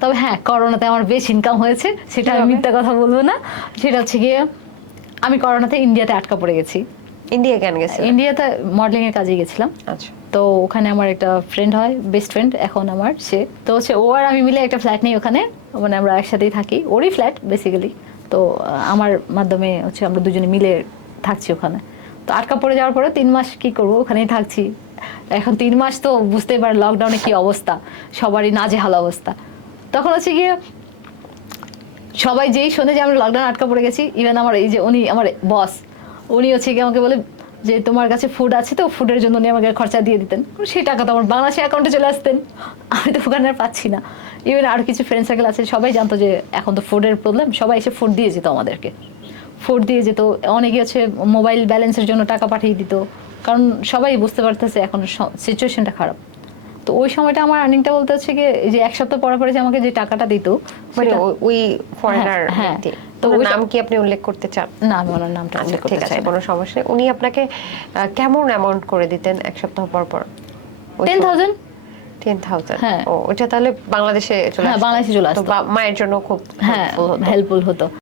তবে হ্যাঁ, করোনাতে আমার বেশ ইনকাম হয়েছে, সেটা আমি মিথ্যা কথা বলবো না। সেটা হচ্ছে গিয়ে আমি করোনাতে ইন্ডিয়াতে আটকা পড়ে গেছি। ইন্ডিয়া কেন গেছিলেন? ইন্ডিয়াতে মডেলিং এর কাজে গেছিলাম। আচ্ছা। তো ওখানে আমার একটা ফ্রেন্ড হয়, বেস্ট ফ্রেন্ড এখন আমার, সে তো হচ্ছে ও আর আমি মিলে একটা ফ্ল্যাট নেই ওখানে, মানে আমরা একসাথেই থাকি, ওরই ফ্ল্যাট বেসিক্যালি। তো আমার মাধ্যমে হচ্ছে আমরা দুজনে মিলে থাকছি ওখানে। তো আটকা পড়ে যাওয়ার পরে 3 মাস কি করবো, ওখানেই থাকছি। এখন 3 মাস তো বুঝতেই পারেন লকডাউনে কি অবস্থা, সবারই নাজেহাল অবস্থা। তখন হচ্ছে গিয়ে সবাই যেই শোনে যে আমরা লকডাউন আটকা পড়ে গেছি, ইভেন আমার এই যে উনি আমার বস, উনি হচ্ছে কি আমাকে বলে যে তোমার কাছে ফুড আছে তো, ফুডের জন্য উনি আমাকে খরচা দিয়ে দিতেন, সেই টাকা তো আমার বাংলাদেশের অ্যাকাউন্টে চলে আসতেন, আমি তো ওখানে আর পাচ্ছি না। ইভেন আর কিছু ফ্রেন্ড সার্কেল আছে, সবাই জানতো যে এখন তো ফুডের প্রবলেম, সবাই এসে ফুড দিয়ে যেত আমাদেরকে, ফুড দিয়ে যেত। অনেকে হচ্ছে মোবাইল ব্যালেন্সের জন্য টাকা পাঠিয়ে দিত, কারণ সবাই বুঝতে পারতেছে এখন সিচুয়েশনটা খারাপ। তো ওই সময়টা আমার আর্নিংটা বলতে হচ্ছে কি, যে এক সপ্তাহ পরে পরে যে আমাকে যে টাকাটা দিত, মানে ওই ফরেনার হ্যাঁ, ব্যক্তি, তো ওনার ওই নাম কি আপনি উল্লেখ করতে চান? না, আমি ওনার নামটা আচ্ছা, উল্লেখ ঠিক করতে আছে, চাই না। কোনো সমস্যা নেই। উনি আপনাকে কেমন অ্যামাউন্ট করে দিতেন এক সপ্তাহ পর পর? 10,000। 10,000? হ্যাঁ। ও, ওটা তাহলে বাংলাদেশে চলে হ্যাঁ, আসতো? বাংলাদেশে চলে তো আসতো। মায়ের জন্য খুব হ্যাঁ, হেল্পফুল হতো। হেল্পফুল হতো।